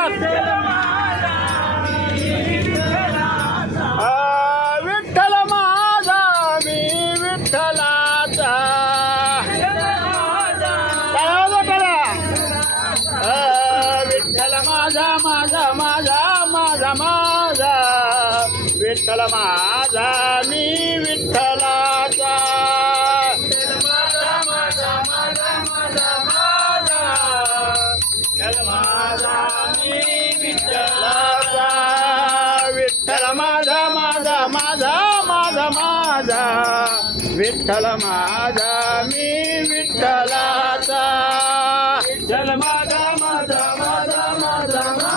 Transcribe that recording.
विठ्ठल माझा मी विठ्ठलाचा विठ्ठल माझा माझा माझा माझा माझा विठ्ठल माझा मी विठ्ठलाचा विठ्ठल माझा माझा माझा माझा माझा विठ्ठल माझा मी विठ्ठलाचा विठ्ठल माझा माझा माझा माझा